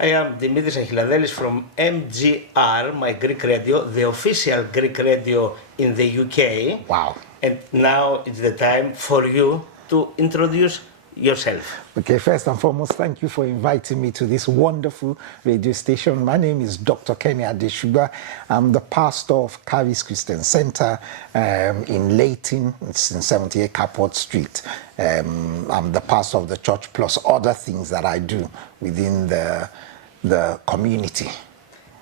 I am Dimitris Achilledelis from MGR, my Greek radio, the official Greek radio in the UK. Wow. And now it's the time for you to introduce yourself. Okay, first and foremost, thank you for inviting me to this wonderful radio station. My name is Dr. Kenny Adeshugba. I'm the pastor of Charis Christian Center in Leighton. It's in 78 Capwood Street. I'm the pastor of the church plus other things that I do within the community.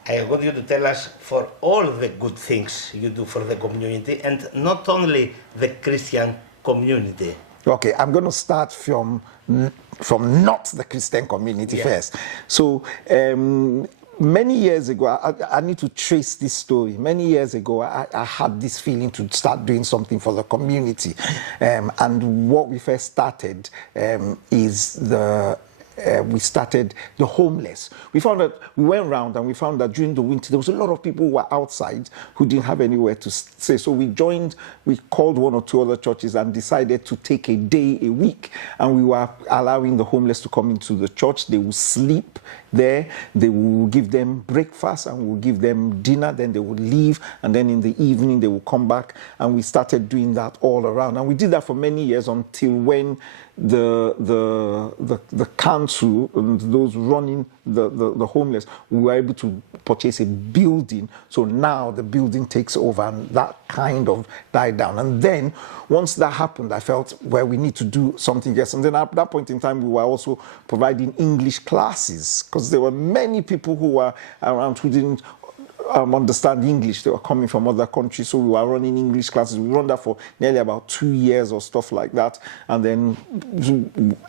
I want you to tell us for all the good things you do for the community and not only the Christian community. Okay, I'm going to start from not the Christian community first. So many years ago, I need to trace this story. Many years ago, I had this feeling to start doing something for the community. And what we first started is we started the homeless. We found that we went around and we found that during the winter there was a lot of people who were outside who didn't have anywhere to stay. So we called one or two other churches and decided to take a day a week, and we were allowing the homeless to come into the church. They would sleep there, they will give them breakfast and we'll give them dinner, then they would leave, and then in the evening they will come back, and we started doing that all around. And we did that for many years until when the council and those running the homeless, we were able to purchase a building. So now the building takes over, and that kind of died down. And then once that happened, I felt, well, we need to do something else. And then at that point in time, we were also providing English classes, because there were many people who were around who didn't understand English. They were coming from other countries, so we were running English classes. We ran that for nearly about 2 years or stuff like that. And then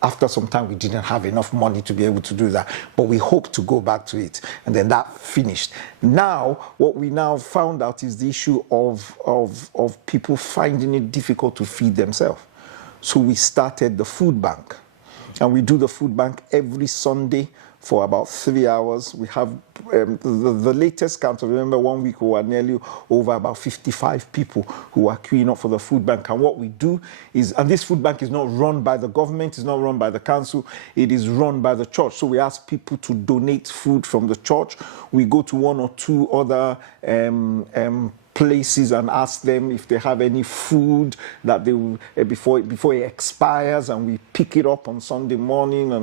after some time, we didn't have enough money to be able to do that. But we hope to go back to it. And then that finished. Now, what we now found out is the issue of people finding it difficult to feed themselves. So we started the food bank. And we do the food bank every Sunday for about 3 hours. We have the latest count. I remember 1 week we were nearly over about 55 people who are queuing up for the food bank. And what we do is, and this food bank is not run by the government, it's not run by the council, it is run by the church. So we ask people to donate food from the church. We go to one or two other places and ask them if they have any food that they will, before it expires, and we pick it up on Sunday morning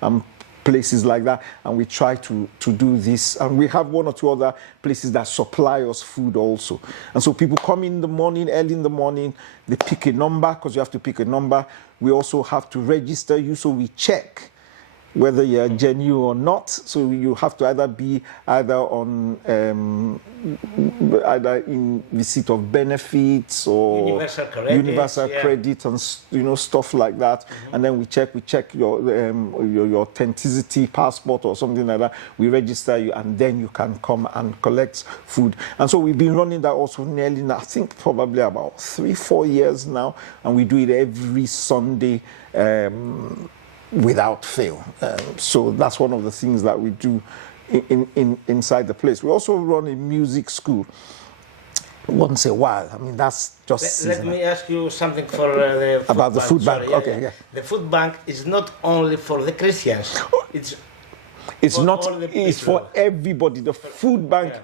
and places like that, and we try to do this. And we have one or two other places that supply us food also. And so people come in the morning, early in the morning, they pick a number, because you have to pick a number. We also have to register you, so we check whether you're genuine or not. So you have to either be on either in receipt of benefits or universal credit and stuff like that. And then we check your authenticity, passport or something like that. We register you, and then you can come and collect food. And so we've been running that also nearly, I think, probably about 3-4 years now, and we do it every Sunday without fail. So that's one of the things that we do inside the place. We also run a music school once a while. I mean, that's just Let me ask you something for the food about the bank. food bank. Sorry, Okay, yeah. The food bank is not only for the Christians. It's not. all the It's people. for everybody. The food bank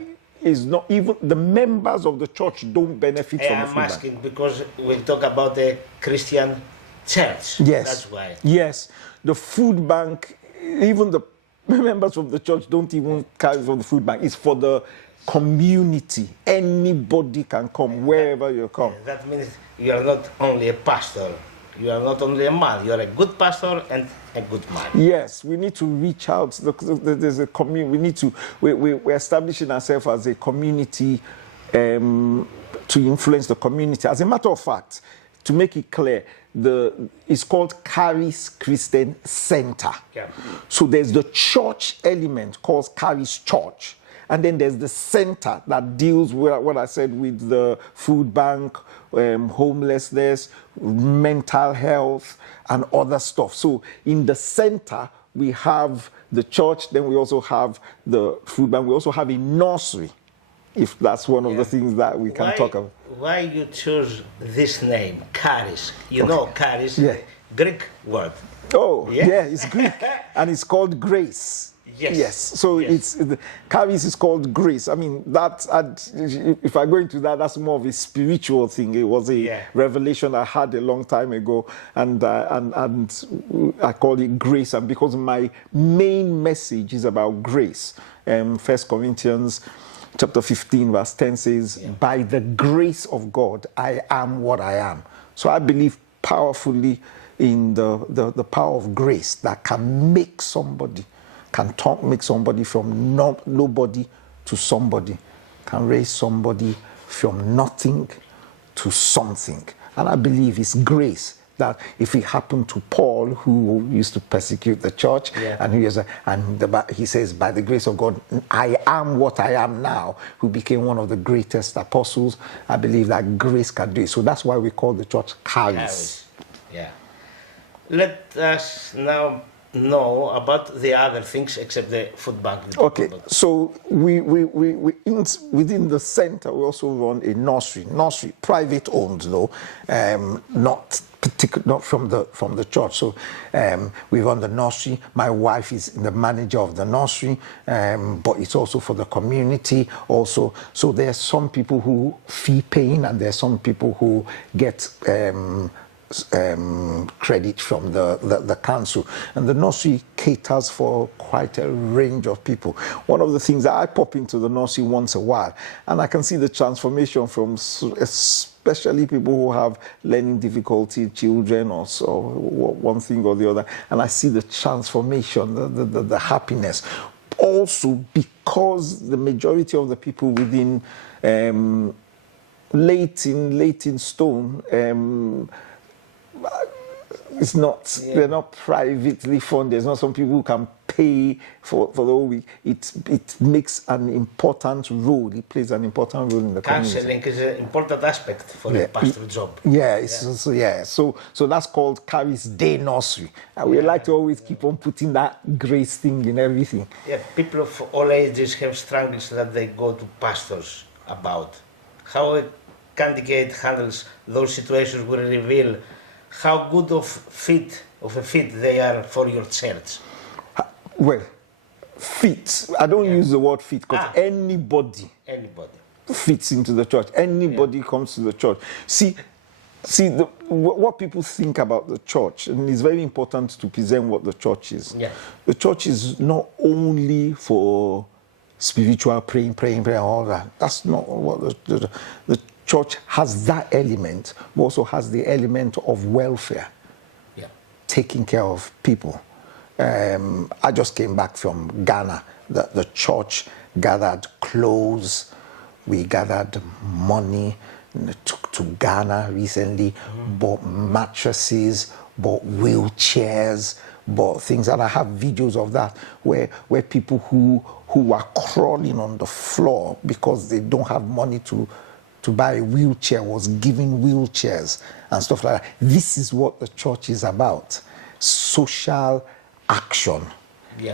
is not, even the members of the church don't benefit from the food bank. I'm asking because we talk about the Christian church. Yes. That's why. Yes. The food bank, even the members of the church don't even carry from the food bank. It's for the community. Anybody can come, wherever you come. That means you are not only a pastor. You are not only a man. You are a good pastor and a good man. Yes, we need to reach out. There's a community. We're establishing ourselves as a community to influence the community. As a matter of fact, to make it clear, it's called Charis Christian Center. Yeah. So there's the church element called Charis Church, and then there's the center that deals with what I said with the food bank, homelessness, mental health, and other stuff. So in the center, we have the church, then we also have the food bank, we also have a nursery, if that's one of the things that we can talk about. Why you choose this name, Charis? You know Charis, Yeah. Greek word. Oh, yeah, it's Greek, and it's called grace. Yes. So Yes. Charis is called grace. I mean, if I go into that, that's more of a spiritual thing. It was a revelation I had a long time ago, and I call it grace. And because my main message is about grace, 1 Corinthians chapter 15, verse 10 says, by the grace of God, I am what I am. So I believe powerfully in the power of grace that can make somebody, make somebody from nobody to somebody, can raise somebody from nothing to something. And I believe it's grace that if it happened to Paul, who used to persecute the church, and he says, by the grace of God, I am what I am now, who became one of the greatest apostles. I believe that grace can do it. So that's why we call the church Charis. Yeah. Let us now know about the other things except the food bank. Okay, so we within the center we also run a nursery, private owned though, not from the church. So we run the nursery. My wife is the manager of the nursery, but it's also for the community also. So there are some people who fee paying, and there are some people who get credit from the council, and the nursery caters for quite a range of people. One of the things that I pop into the nursery once a while, and I can see the transformation from especially people who have learning difficulty, children or so, one thing or the other, and I see the transformation, the happiness. Also because the majority of the people within Leyton it's not, they're not privately funded. There's not some people who can pay for the whole week. It makes an important role. It plays an important role in the community. Counseling is an important aspect for a pastoral job. So that's called Charis Day Nursery. And we like to always keep on putting that grace thing in everything. Yeah, people of all ages have struggles that they go to pastors about. How a candidate handles those situations will reveal how good of a fit they are for your church. Well, fit. I don't use the word fit because anybody fits into the church. Anybody comes to the church. See, what people think about the church, and it's very important to present what the church is. Yeah. The church is not only for spiritual praying, all that. That's not what the church has. That element, but also has the element of welfare, taking care of people. I just came back from Ghana. The church gathered clothes, we gathered money, took to Ghana recently, bought mattresses, bought wheelchairs, bought things, and I have videos of that where people who are crawling on the floor because they don't have money to buy a wheelchair was giving wheelchairs and stuff like that. This is what the church is about: social action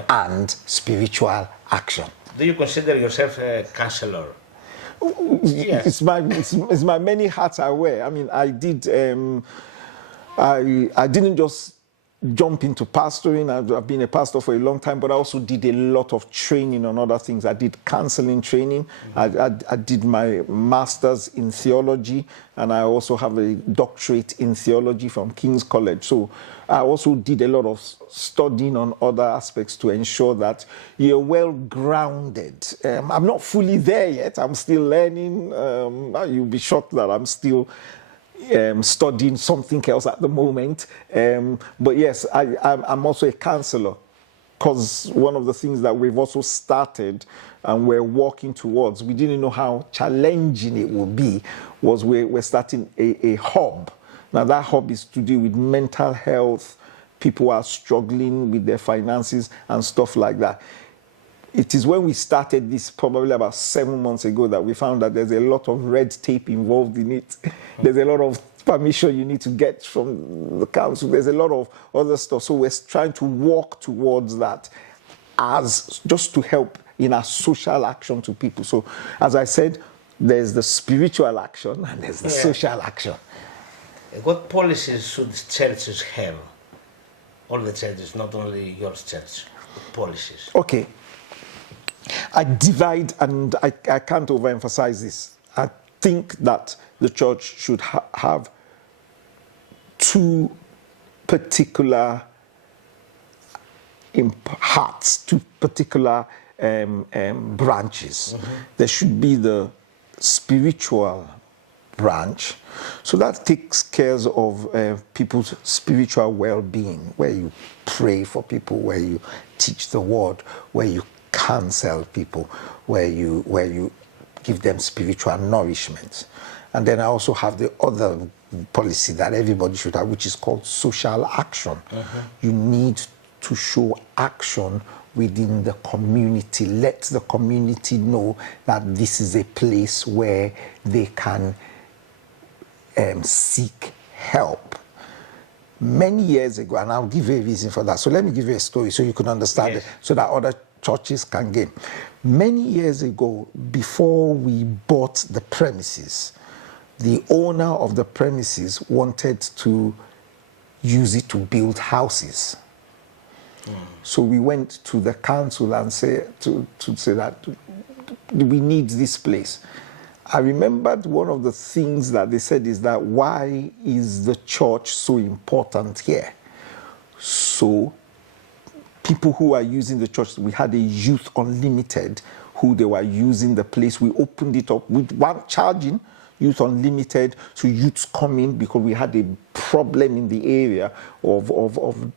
and spiritual action. Do you consider yourself a counselor? Yes. It's my many hats I wear. I mean, I did. I didn't just jump into pastoring. I've been a pastor for a long time, but I also did a lot of training on other things. I did counseling training. I did my master's in theology, and I also have a doctorate in theology from King's College. So I also did a lot of studying on other aspects to ensure that you're well grounded. I'm not fully there yet. I'm still learning. You'll be shocked that I'm still studying something else at the moment. But yes, I'm also a counselor, because one of the things that we've also started and we're working towards, we didn't know how challenging it would be, was we're starting a hub. Now that hub is to do with mental health. People are struggling with their finances and stuff like that. It is when we started this, probably about 7 months ago, that we found that there's a lot of red tape involved in it. There's a lot of permission you need to get from the council. There's a lot of other stuff. So we're trying to walk towards that as just to help in our social action to people. So as I said, there's the spiritual action and there's the social action. What policies should churches have? All the churches, not only your church. policies? Okay. I divide, and I can't overemphasize this. I think that the church should have two particular hearts, two particular branches. There should be the spiritual branch, so that takes care of people's spiritual well-being, where you pray for people, where you teach the word, where you counsel people, where you give them spiritual nourishment. And then I also have the other policy that everybody should have, which is called social action. You need to show action within the community. Let the community know that this is a place where they can seek help. Many years ago, and I'll give you a reason for that. So let me give you a story so you can understand it, so that other churches can gain. Many years ago, before we bought the premises, the owner of the premises wanted to use it to build houses. So we went to the council and say that we need this place. I remembered one of the things that they said is that, why is the church so important here? So people who are using the church, we had a Youth Unlimited who they were using the place. We opened it up with one charging Youth Unlimited, so youths come in, because we had a problem in the area of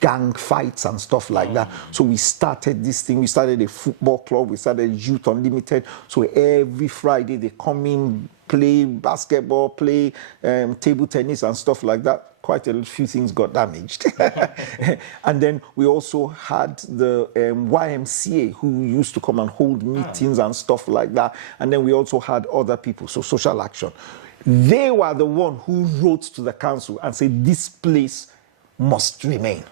gang fights and stuff like that. So we started this thing. We started a football club. We started Youth Unlimited. So every Friday they come in, play basketball, play table tennis and stuff like that. Quite a few things got damaged. And then we also had the YMCA, who used to come and hold meetings and stuff like that. And then we also had other people, so social action. They were the one who wrote to the council and said, this place must remain.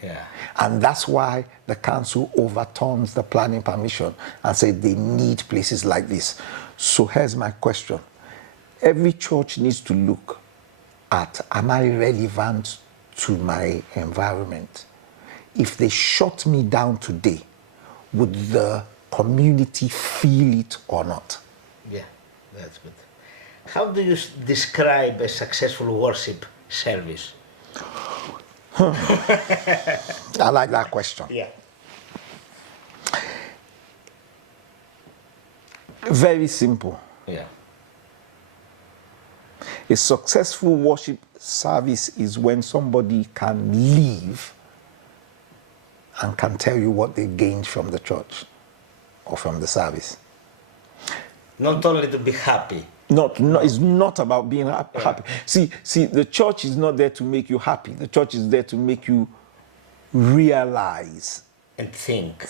Yeah. And that's why the council overturns the planning permission and said they need places like this. So here's my question. Every church needs to look at, am I relevant to my environment? If they shut me down today, would the community feel it or not? Yeah, that's good. How do you describe a successful worship service? I like that question. Yeah. Very simple. Yeah. A successful worship service is when somebody can leave and can tell you what they gained from the church or from the service. Not only to be happy. It's not about being happy. See, the church is not there to make you happy. The church is there to make you realize And think.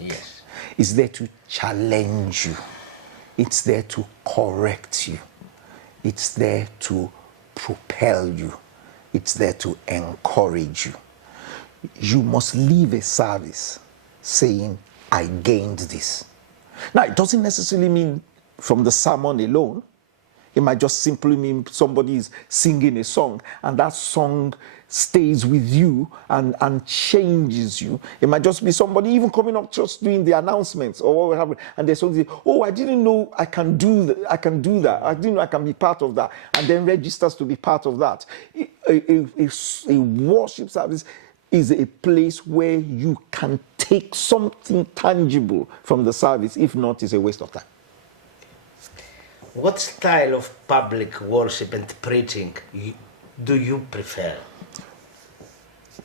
Yes. It's there to challenge you. It's there to correct you. It's there to propel you. It's there to encourage you. You must leave a service saying, I gained this. Now, it doesn't necessarily mean from the sermon alone. It might just simply mean somebody is singing a song and that song stays with you and changes you. It might just be somebody even coming up just doing the announcements or what happened, and there's something, oh, I didn't know I can do that. I didn't know I can be part of that, and then registers to be part of that. A worship service is a place where you can take something tangible from the service. If not, it's a waste of time. What style of public worship and preaching do you prefer?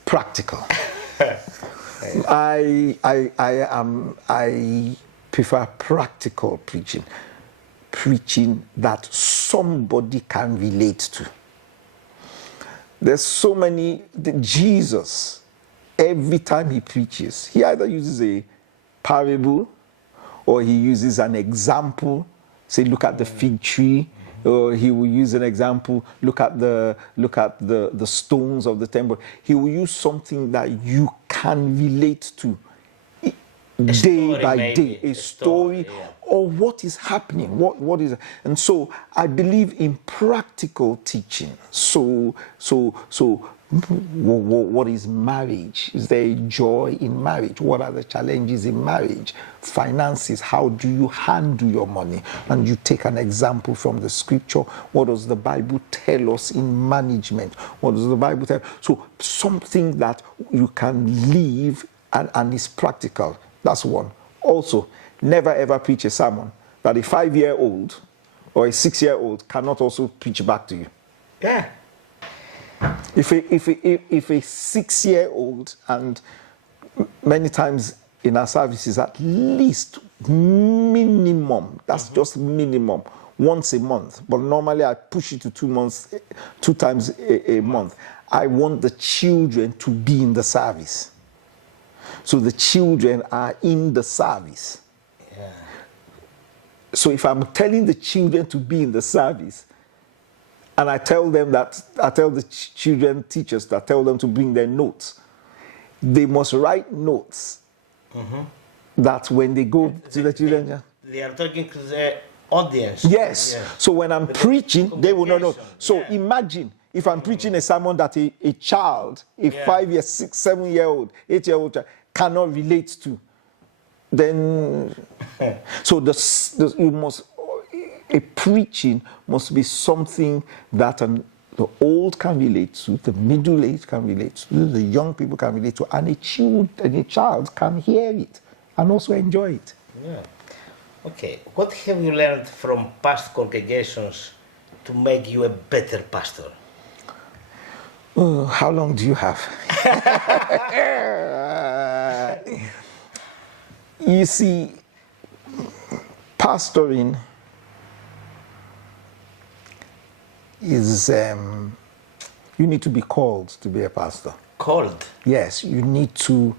Practical. I prefer practical preaching that somebody can relate to. There's so many. Jesus, every time he preaches, he either uses a parable or he uses an example. Say, look at the fig tree. Or he will use an example. Look at the stones of the temple. He will use something that you can relate to, day by day, a story, yeah. Or what is happening. What is, and so I believe in practical teaching. So What is marriage? Is there joy in marriage? What are the challenges in marriage? Finances, how do you handle your money? And you take an example from the scripture. What does the Bible tell us in management? What does the Bible tell? So something that you can live and is practical. That's one. Also, never ever preach a sermon that a 5-year-old or a 6-year-old cannot also preach back to you. Yeah. If a 6-year-old, and many times in our services, at least minimum, that's just minimum, once a month, but normally I push it to 2 months, 2 times a month. I want the children to be in the service. So the children are in the service. Yeah. So if I'm telling the children to be in the service, and I tell them that, I tell the children teachers that I tell them to bring their notes, they must write notes that when they go to the children. They are talking to the audience. Yes. Yeah. So when I'm preaching, they will not know. So Yeah. imagine if I'm preaching a sermon that a child, a 5-year, 6, 7-year-old, 8-year-old child cannot relate to, then so you must. A preaching must be something that the old can relate to, the middle age can relate to, the young people can relate to, and a child can hear it and also enjoy it. Yeah. Okay. What have you learned from past congregations to make you a better pastor? Oh, how long do you have? You see, pastoring is, you need to be called to be a pastor. Called? Yes, you need to,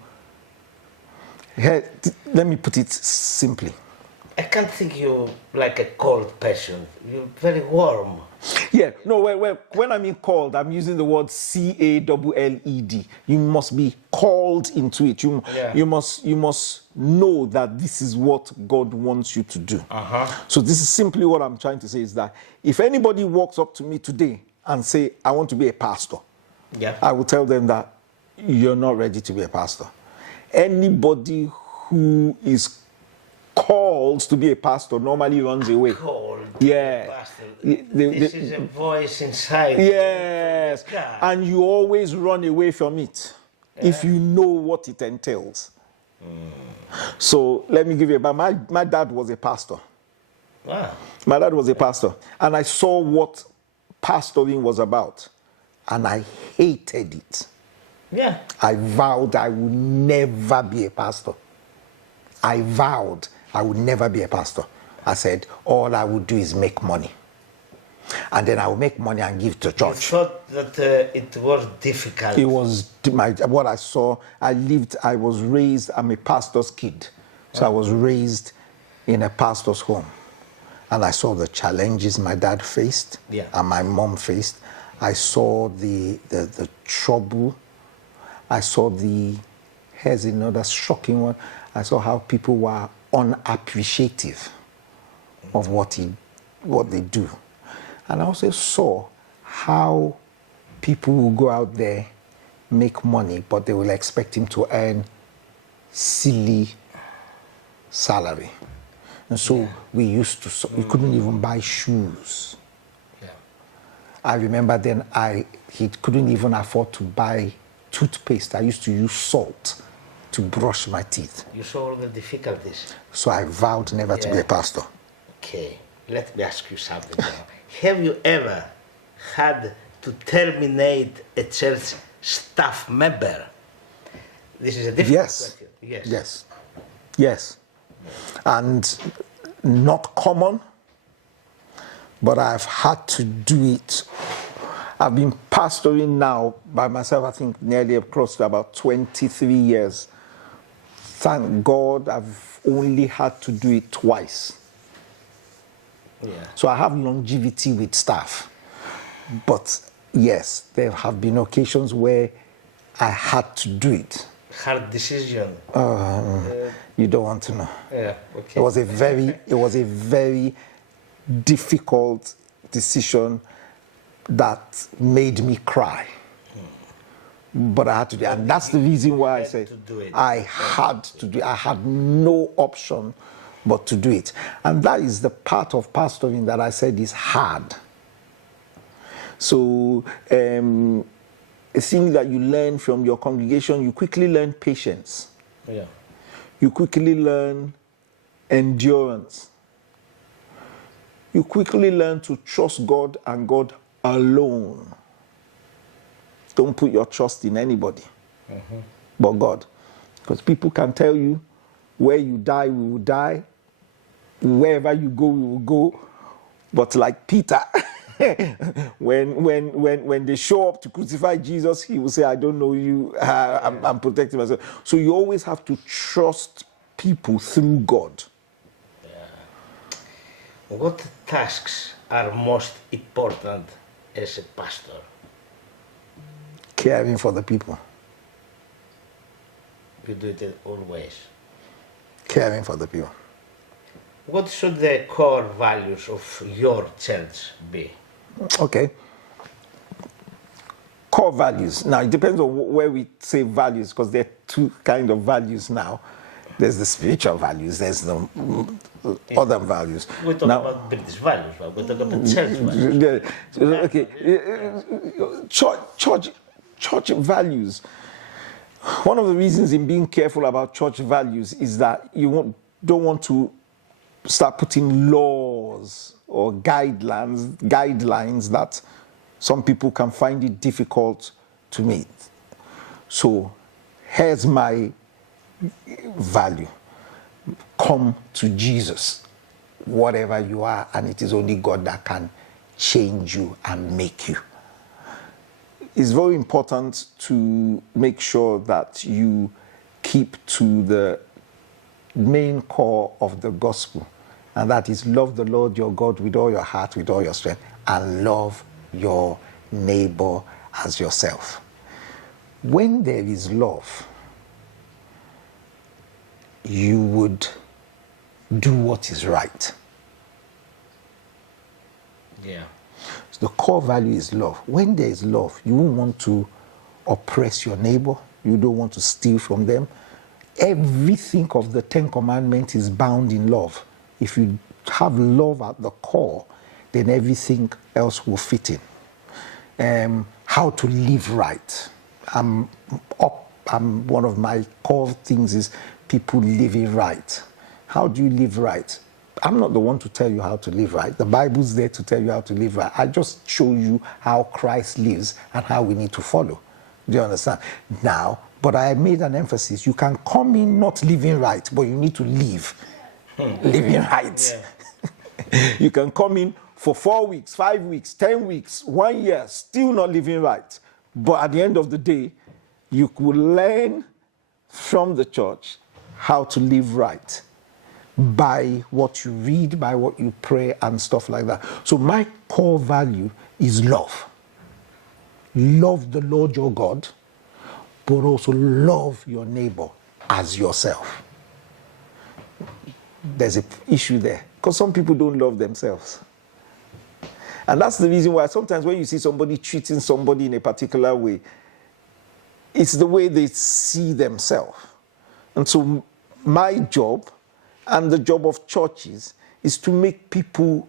let me put it simply. I can't think you like a cold person. You're very warm. Yeah, no, when I mean called, I'm using the word C-A-L-L-E-D. You must be called into it. You must know that this is what God wants you to do. So this is simply what I'm trying to say, is that if anybody walks up to me today and say, I want to be a pastor, I will tell them that you're not ready to be a pastor. Anybody who is called to be a pastor normally runs away. Called. Yeah. This is a voice inside. Yes. And you always run away from it if you know what it entails. So let me give you my dad was a pastor. Wow. My dad was a pastor. And I saw what pastoring was about. And I hated it. Yeah. I vowed I would never be a pastor. I vowed I would never be a pastor. I said, all I would do is make money. And then I would make money and give to church. You thought that it was difficult. It was what I saw. I was raised, I'm a pastor's kid. So I was raised in a pastor's home. And I saw the challenges my dad faced and my mom faced. I saw the trouble. I saw here's another shocking one. I saw how people were unappreciative of what they do. And I also saw how people will go out there, make money, but they will expect him to earn silly salary. And so we couldn't even buy shoes. Yeah. I remember then he couldn't even afford to buy toothpaste. I used to use salt to brush my teeth. You saw all the difficulties. So I vowed never to be a pastor. Okay, let me ask you something now. Have you ever had to terminate a church staff member? This is a difficult question. Yes. And not common, but I've had to do it. I've been pastoring now by myself, I think nearly close to about 23 years. Thank God I've only had to do it twice. Yeah. So I have longevity with staff. But yes, there have been occasions where I had to do it. Hard decision. You don't want to know. Yeah, okay. It was a very difficult decision that made me cry. But I had to do it. And that's the reason why I had said to do it. I had to do it. I had no option but to do it. And that is the part of pastoring that I said is hard. So a thing that you learn from your congregation, you quickly learn patience. Yeah. You quickly learn endurance. You quickly learn to trust God and God alone. Don't put your trust in anybody but God. Because people can tell you, where you die, we will die. Wherever you go, we will go. But like Peter, when they show up to crucify Jesus, he will say, I don't know you, I'm protecting myself. So you always have to trust people through God. What tasks are most important as a pastor? Caring for the people. You do it always. Caring for the people. What should the core values of your church be? Okay. Core values. Now, it depends on where we say values, because there are two kinds of values now. There's the spiritual values, there's the other values. We talk about British values, but we talk about church values. Okay. Church values. One of the reasons in being careful about church values is that you don't want to start putting laws or guidelines that some people can find it difficult to meet. So here's my value. Come to Jesus, whatever you are, and it is only God that can change you and make you. It's very important to make sure that you keep to the main core of the gospel, and that is love the Lord your God with all your heart, with all your strength, and love your neighbor as yourself. When there is love, you would do what is right. Yeah. So the core value is love. When there is love, you won't want to oppress your neighbor. You don't want to steal from them. Everything of the 10 Commandments is bound in love. If you have love at the core, then everything else will fit in. How to live right. One of my core things is people living right. How do you live right? I'm not the one to tell you how to live right. The Bible's there to tell you how to live right. I just show you how Christ lives and how we need to follow. Do you understand? Now, but I made an emphasis. You can come in not living right, but you need to live living right. Yeah. You can come in for 4 weeks, 5 weeks, 10 weeks, 1 year, still not living right. But at the end of the day, you could learn from the church how to live right by what you read, by what you pray, and stuff like that. So my core value is love. Love the Lord your God, but also love your neighbor as yourself. There's an issue there, because some people don't love themselves. And that's the reason why sometimes when you see somebody treating somebody in a particular way, it's the way they see themselves. And so my job and the job of churches is to make people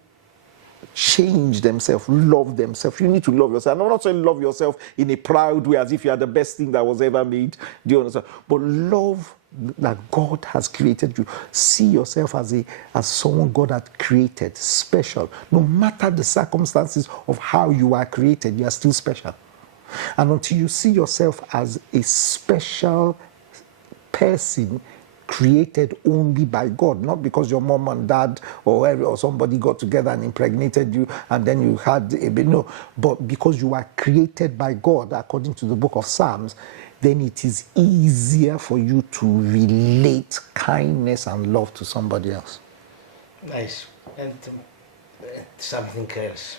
change themselves, love themselves. You need to love yourself. I'm not saying love yourself in a proud way as if you are the best thing that was ever made. Do you understand? But love that God has created you. See yourself as someone God had created, special. No matter the circumstances of how you are created, you are still special. And until you see yourself as a special person created only by God, not because your mom and dad or somebody got together and impregnated you and then you had a baby, no, but because you are created by God according to the book of Psalms, then it is easier for you to relate kindness and love to somebody else. Nice. And something else.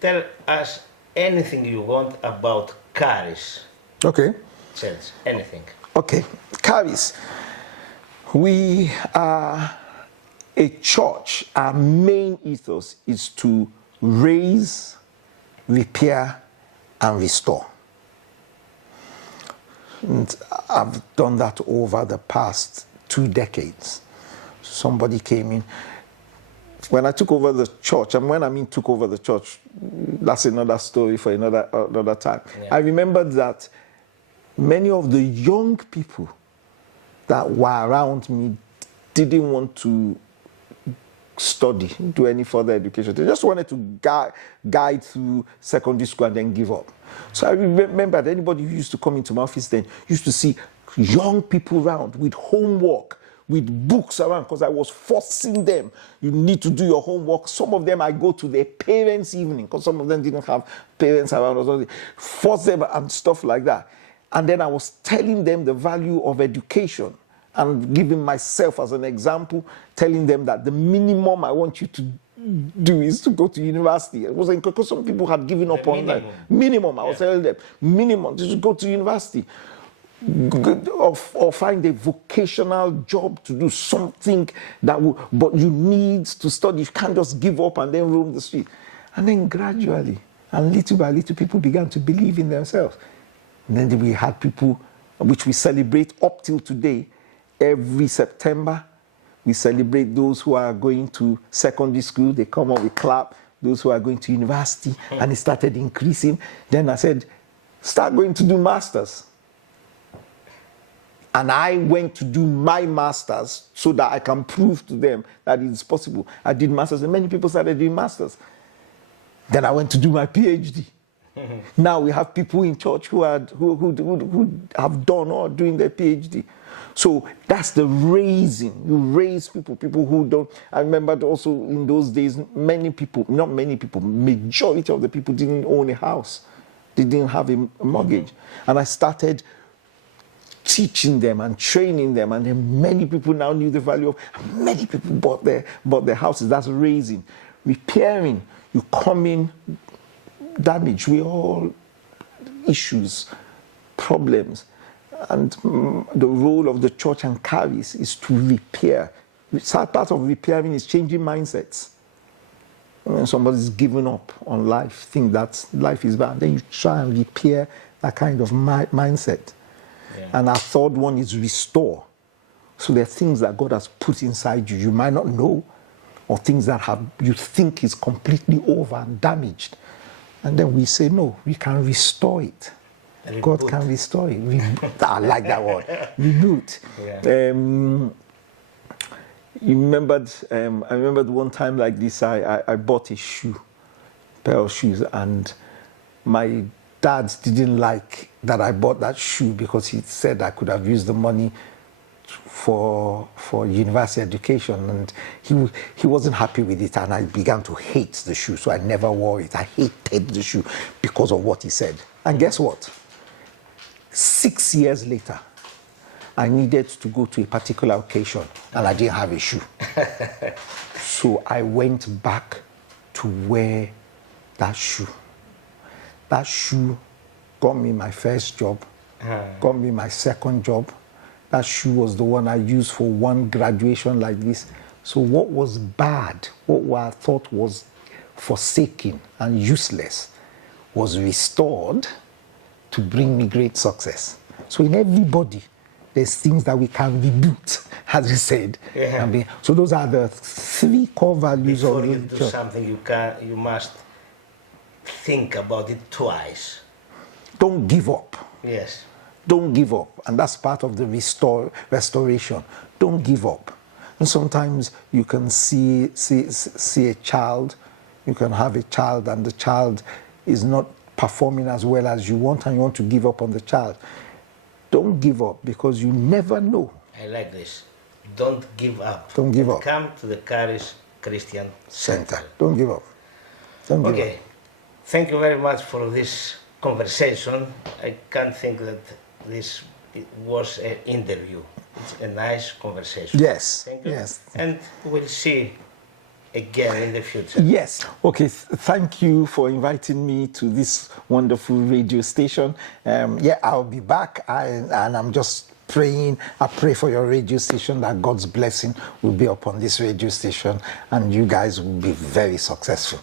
Tell us anything you want about Charis. Okay. Church, anything. Okay, Charis. We are a church. Our main ethos is to raise, repair, and restore. And I've done that over the past 2 decades. Somebody came in. When I took over the church, and when I mean took over the church, that's another story for another time. Yeah. I remembered that many of the young people that were around me didn't want to study, do any further education. They just wanted to guide through secondary school and then give up. So I remember that anybody who used to come into my office then used to see young people around with homework, with books around, because I was forcing them. You need to do your homework. Some of them I go to their parents' evening, because some of them didn't have parents around or something. Force them and stuff like that. And then I was telling them the value of education and giving myself as an example, telling them that the minimum I want you to do is to go to university. It wasn't because some people had given up on that. Minimum, I was telling them, minimum, just go to university. Or find a vocational job to do something that will, but you need to study. You can't just give up and then roam the street. And then gradually, and little by little, people began to believe in themselves. And then we had people, which we celebrate up till today. Every September, we celebrate those who are going to secondary school. They come up, we clap. Those who are going to university, and it started increasing. Then I said, start going to do masters. And I went to do my masters so that I can prove to them that it's possible. I did masters, and many people started doing masters. Then I went to do my PhD. Now we have people in church who have done or doing their PhD. So that's the raising. You raise people who don't. I remember also in those days, many people, not many people, majority of the people didn't own a house. They didn't have a mortgage. And I started teaching them and training them, and then many people now knew the value of, many people bought their houses. That's raising. Repairing, you come in, damage, we all issues, problems. And the role of the church and Charis is to repair. Part of repairing is changing mindsets. When somebody's given up on life, think that life is bad, then you try and repair that kind of mindset. Yeah. And our third one is restore. So there are things that God has put inside you. You might not know, or things that you think is completely over and damaged. And then we say, no, we can restore it. Reboot. God can restore it. I like that word. Reboot. Yeah. I remembered one time like this, I bought a pair of shoes, and my dad didn't like that I bought that shoe because he said I could have used the money for university education, and he wasn't happy with it, and I began to hate the shoe, so I never wore it. I hated the shoe because of what he said. And guess what? 6 years later, I needed to go to a particular occasion, and I didn't have a shoe. So I went back to wear that shoe. That shoe got me my first job, got me my second job. That shoe was the one I used for one graduation like this. So what was bad, what I thought was forsaken and useless, was restored to bring me great success. So in everybody, there's things that we can reboot, as you said. Yeah. So those are the 3 core values Before of you do something, you must think about it twice. Don't give up. Yes. Don't give up. And that's part of the restoration. Don't give up. And sometimes you can see a child, you can have a child, and the child is not performing as well as you want, and you want to give up on the child. Don't give up, because you never know. I like this. Don't give up. Don't give up. Come to the Charis Christian Center. Don't give up. Don't give up. Okay. Thank you very much for this conversation. I can't think that this was an interview. It's a nice conversation. Yes. Thank you. Yes. And we'll see again in the future. Yes. Okay. Thank you for inviting me to this wonderful radio station. I'll be back, and I'm just praying. I pray for your radio station that God's blessing will be upon this radio station, and you guys will be very successful.